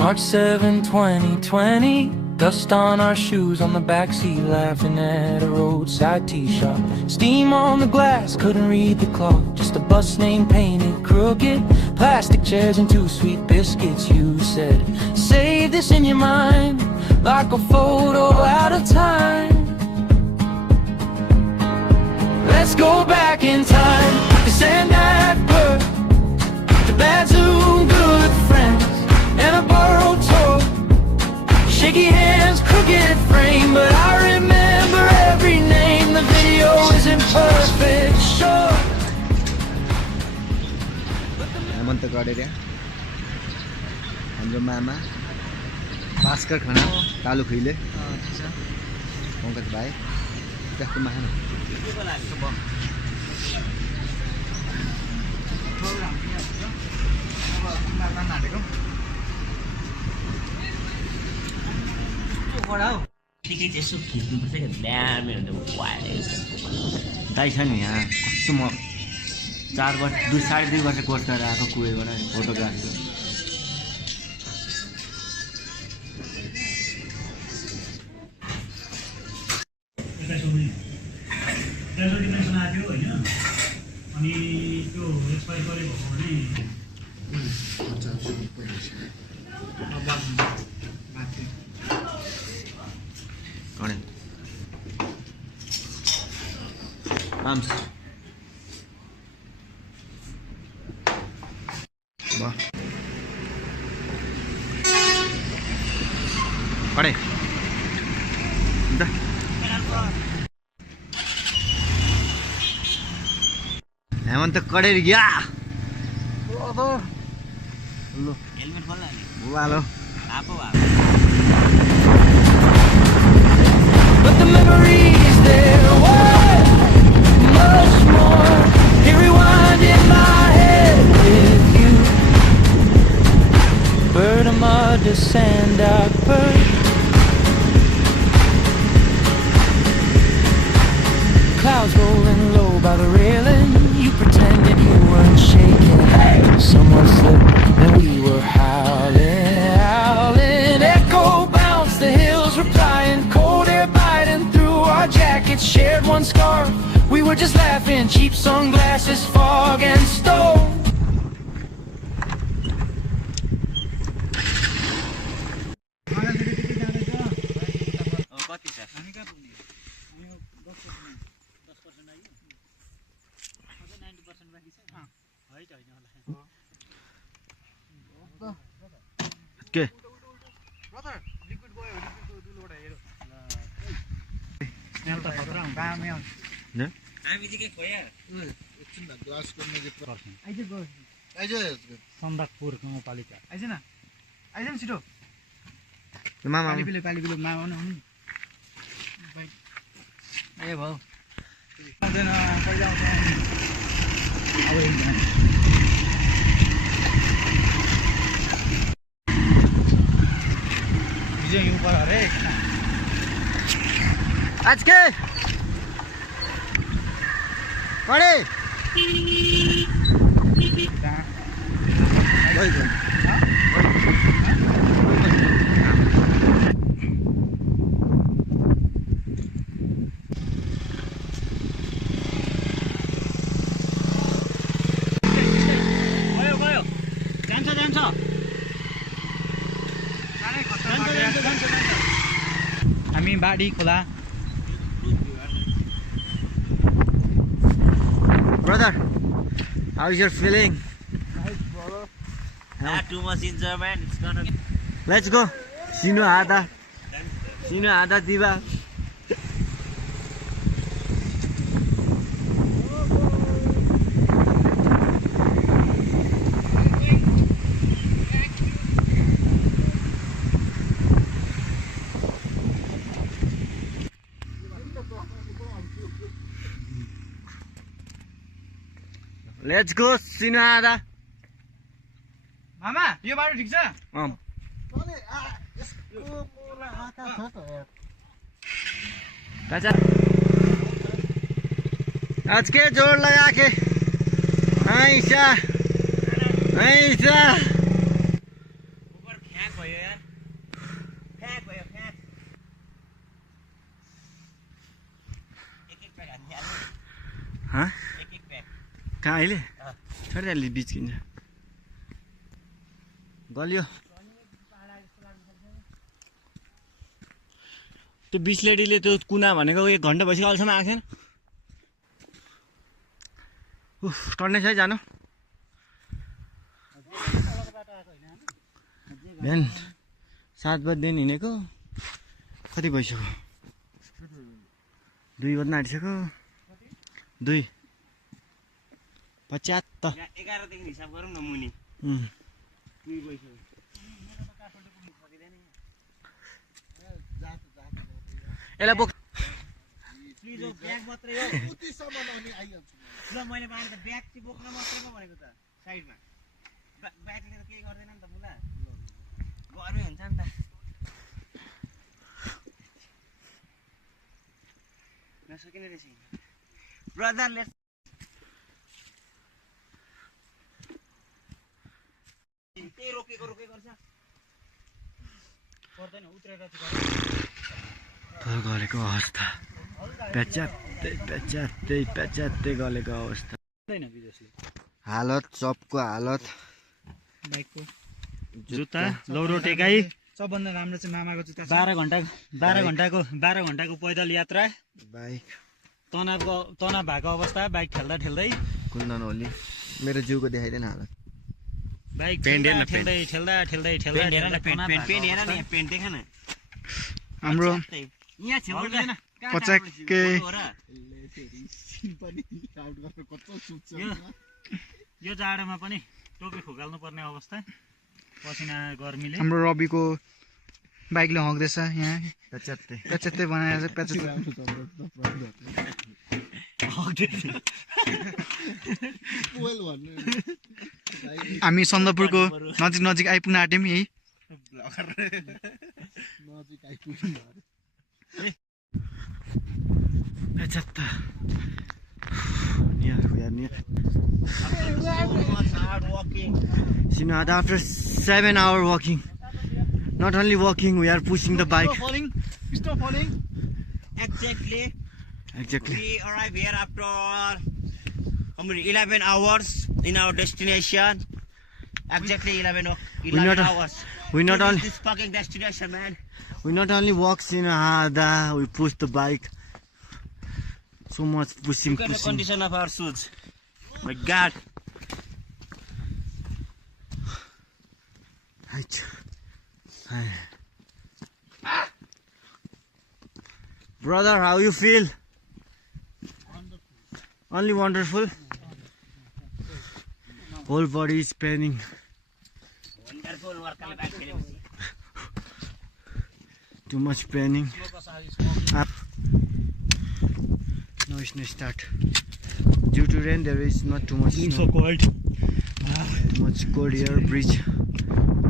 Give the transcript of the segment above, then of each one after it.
March 7, 2020. Dust on our shoes on the backseat, laughing at a roadside tea shop. Steam on the glass, couldn't read the clock. Just a bus name painted crooked. Plastic chairs and 2 sweet biscuits. You said, save this in your mind, like a photo out of time. Let's go back in time to Sand that bird, to bad Zoom, good friends, and a borrowed toy. Shaky hands, crooked frame, but I remember every name. The video isn't perfect, sure. Hemant गडेरिया हाम्रो मामा भास्कर खना कालु खैले पंकज भाइ त्यसको माहा दाइ छ नि यहाँ कस्तो म 4 वर्ष 2.5 वर्ष कोर्स गरेर आएको कुवेबाट फोटोग्राफीको अनि त्यो यसपालि गरेको हो भने आम्स वाह पढे हेमन्त कडेर गया हेलमेट खोल्ला नि वालो आफो But the memories there were much more. They rewind in my head with you. Bird of mud to sand out bird. Clouds rolling low by the railing. You pretended you weren't shaking. Someone slipped and we were howling, howling. Echo bounced the hills replying. Cold air biting through our jackets. Shared one scarf. We were just laughing. Cheap sunglasses, fog and stone. के brother liquid गयो लिक्विडको दुलोबाट हेरो smell त खतरा हुन्छ हामी न हामी चाहिँ के खोया एकछिन न ग्लास गर्ने के पर्छ आइज गयो आइज सन्दकपुर गाउँपालिका आइज न छिटो मामा पाली बिलो मामा आउनु ए भाउ आउँदैन पहिला आउँछ अब एकजना यहीं ऊपर आ रहे आज के पढ़े हामी बाडी खोला brother how is your feeling too much enjoy man it's gonna let's go sino ada diva Let's go, Sinada. मामा यो बाटो ठीक छ चाचा आज के जोड़ लगा के ऐसा ऊपर फ्याँक भयो कहाँ अहिले छोडिहाल्ने बिच किन्छ गलियो त्यो बिचलेडीले त्यो कुना भनेको 1 घन्टा भइसक्यो अहिलेसम्म आएको छैन उफ टन्ने छ है जानु बिहान 7 बजेदेखि हिँडेको कति भइसक्यो 2 बज्न आँटिसक्यो 2 75 11 देखि हिसाब गरौँ न मुनि 2 भइसक्यो यसलाई बोक प्लिज हो ब्याग मात्रै हो उतिसम्म अनि आइहाल्छु ल मैले बाहिर त ब्याग चाहिँ बोक्न मात्रै पो भनेको त साइडमा ब्यागले त केही गर्दैन नि त मुला गर्मै हुन्छ नि त नसकिने रहेछ ब्रदरले त्यही रोकेको छ पर्दैन उत्रेर गलेको अवस्था प्याच्यात्तै गलेको अवस्था छैन विदेशले हालत सबको हालत बाइकको जुत्ता लौरो टेकाइ सबभन्दा राम्रो चाहिँ मामाको जुत्ता 12 घन्टाको पैदल यात्रा बाइक तनाव भएको अवस्था बाइक ठेल्दै कुन्दन ओली मेरो जिउको देखाइदिएन हालत बाइक पेन्ट हेर्न, ठेल्दै पेन्ट हेर न पेन्ट देखा न हाम्रो यहाँ छेउ पचाक्कै पनि आउट गरेर कस्तो सुत्छ यो जाडोमा पनि टोपी फुकाल्नु पर्ने अवस्था पसिना गर्मीले हाम्रो रविको बाइकले हग्दैछ यहाँ प्याचत्तै बनाएर पोल भन्नु हामी सन्दकपुरको नजिक आइपुग्न आँट्यौँ है नजिक आइपुग्नु Sinad, after 7-hour walking, not only walking, we are pushing the bike. Stop falling. Exactly. Exactly. We arrive here after 11 hours in our destination. Exactly 11 hours. We not only this fucking destination, man. we not only walk Sinada, we push the bike. So much pushing. Look at the condition of our shoes. My God. Right. Brother, how you feel? Only wonderful. Whole body is paining. Wonderful work. Too much paining. Now it's no start. Due to rain, there is not too much snow. so cold. Too much cold here. Bridge.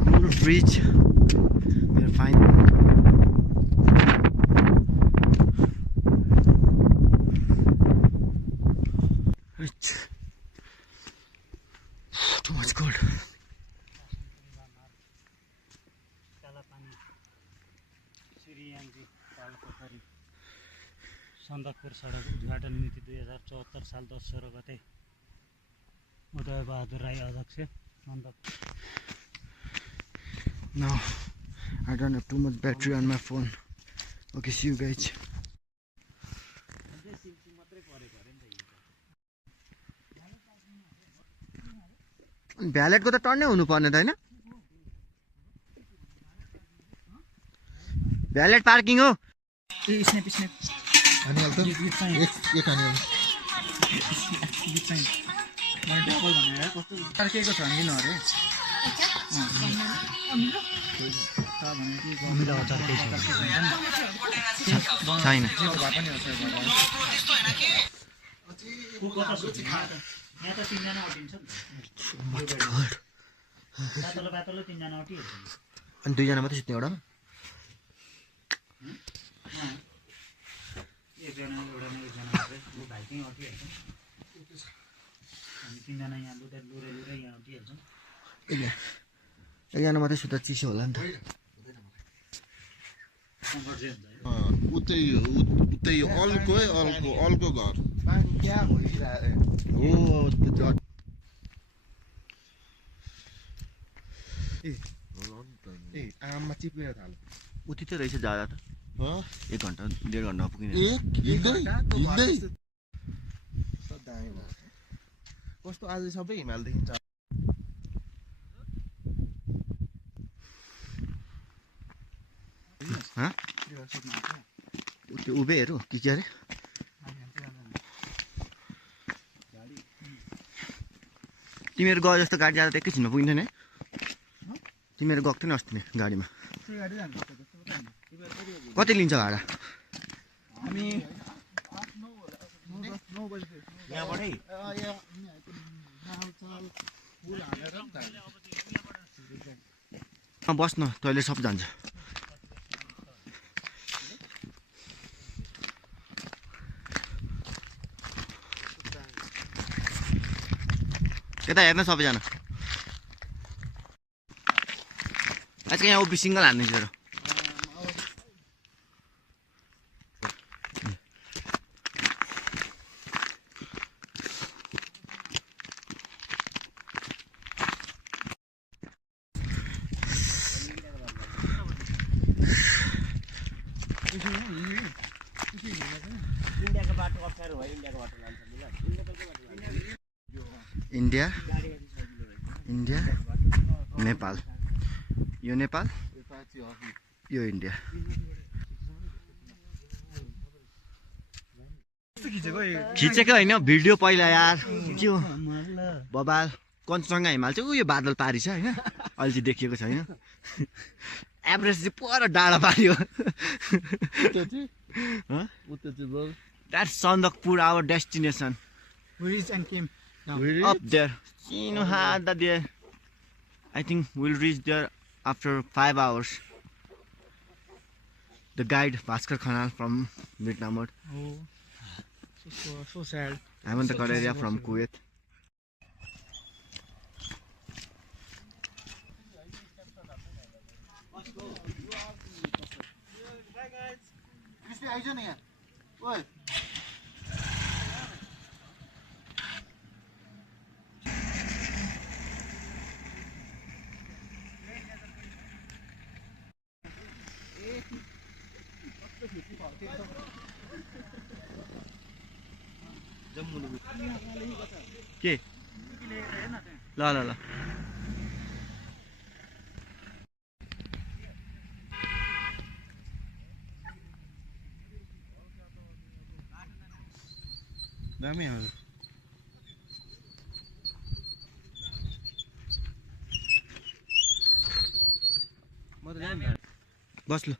Cool bridge. We are fine. Right. Too much cold. Sandakphu सडक उद्घाटन मिति 2074 साल 10-16 गते उदय बहादुर राई अध्यक्ष Sandakphu Now I don't have too much battery on my phone. Okay, see you guys. भ्यालेटको त टर्नै हुनु पर्ने त हैन भ्यालेट पार्किङ हो स्न्याप स्न्याप हानिहाल्छ एक हानिहाल्छ मैले डबल भनेर कस्तो पार्केको छ भने किन अरे छैन यहाँ त 3 जना अटिन्छ पातलो 3 जना अटिहाल्छ अनि 2 जना मात्रै सुत्ने एउटामा एकजना मात्रै भाइ चाहिँ अटिहाल्छ हामी 3 जना यहाँ लुरे यहाँ अटिहाल्छौँ एकजना मात्रै सुत्दा चिसो होला नि त उतै अल्को घर पानी क्या भइरहेको ए आममा चिप्लेर थाल्यो उति त रहेछ जाँदा त 1 घन्टा 1.5 घन्टा पुगिने हिँड्दै कस्तो आज सबै हिमाल देखिन्छ त्यो उभेहरू के अरे तिमीहरू गयो जस्तो गाडी जाँदा त एकैछिनमा पुगिन्थ्यो नि तिमीहरू गएको थिएन अस्ति गाडीमा कति लिन्छ भाडा बस्न टोइलेट सब जान्छ यता हेर्न सबैजना आजकल यहाँ ओबी सिङ्गल हान्दैछ र इन्डियाको बाटो अप्ठ्यारो भयो इन्डियाको बाटो लान्छ इन्डिया इन्डिया नेपाल यो नेपाल यो इन्डिया खिचेको होइन भिडियो पहिला यार के हो बबाल कञ्चनजङ्घा हिमाल चाहिँ उयो बादल पारी छ होइन अहिले चाहिँ देखिएको छैन एभरेस्ट चाहिँ पुरा डाँडा पाऱ्यो that's Sandakphu our destination up there. You know how that there. I think we'll reach there after 5 hours. The guide Bhaskar Khanal from Vietnam. Oh, so sad. I'm on the Kadaria from Kuwait. के ल ल ल दामी हो बस ल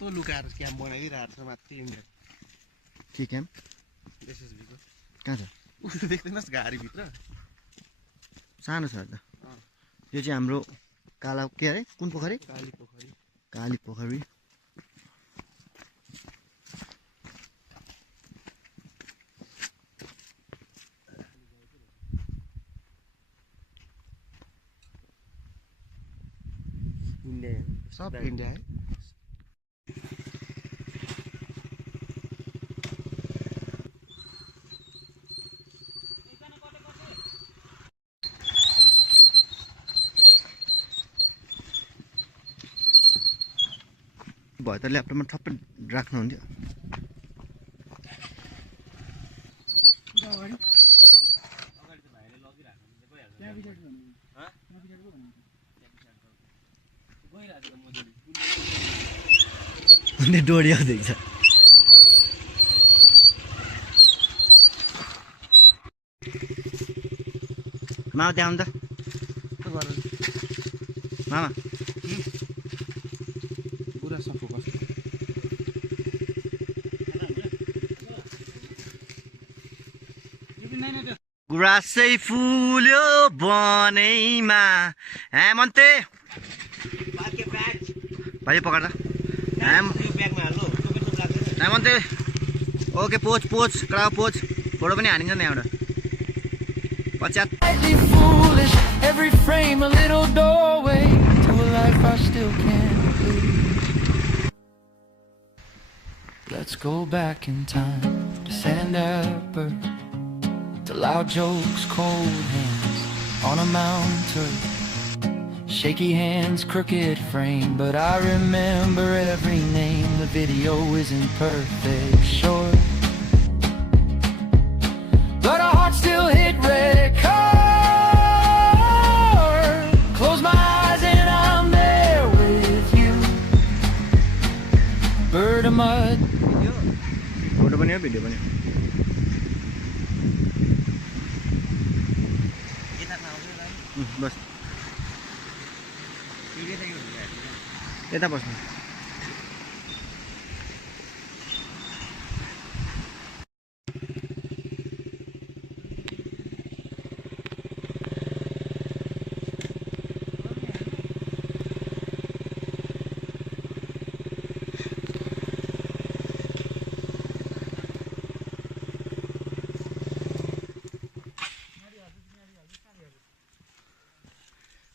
कस्तो लुकाएर camp बनाइरहेको छ माथि इन्डिया के क्याम्प एसएसबीको कहाँ छ उयो देख्दैनस् गाडीभित्र सानो छ त यो चाहिँ हाम्रो काला के अरे कुन पोखरी काली पोखरी सब इन्डिया है भयो त ल्यापटपमा ठप्पै राख्नुहुन्थ्यो डोरी आउँदैछ मामा त्यहाँ आउनु त मामा पुरा सफो कस्तो गुराँसै फुल्यो बनैमा हेमन्ते भाइ पकड हेमन्ते ओके पोच पोच कडा पोच फोटो पनि हानिन्छ नि एउटा पश्चात Slightly foolish, every frame a little doorway to a life I still can't live. Let's go back in time. sandapper to loud jokes, cold hands on a mountain. Shaky hands, crooked frame, but I remember every name. The video isn't perfect, sure, but our hearts still hit record. Close my eyes and I'm there with you. Bird of mud. Photo पनि हो video पनि बस यता बस्नु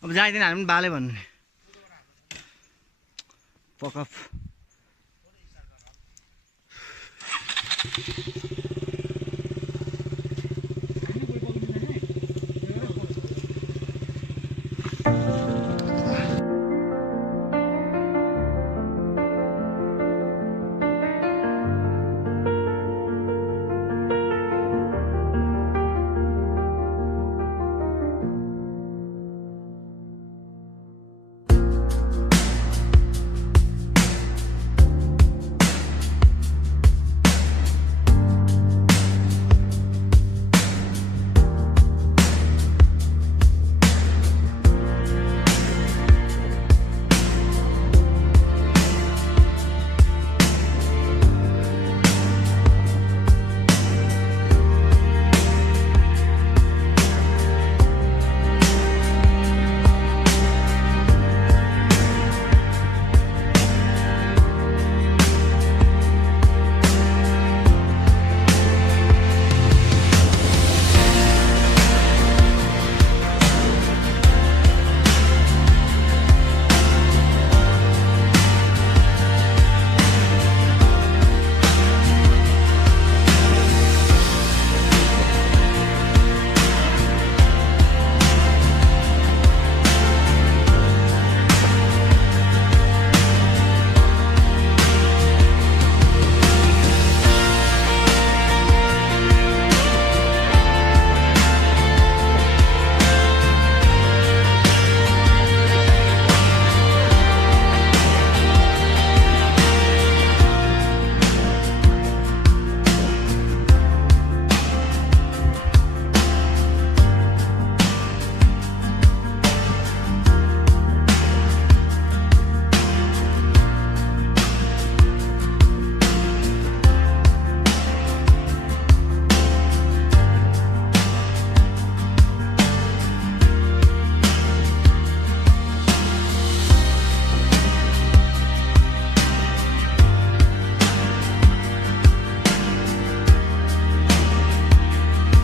अब जाँदैन हामी पनि बाले भन्नु फक अफ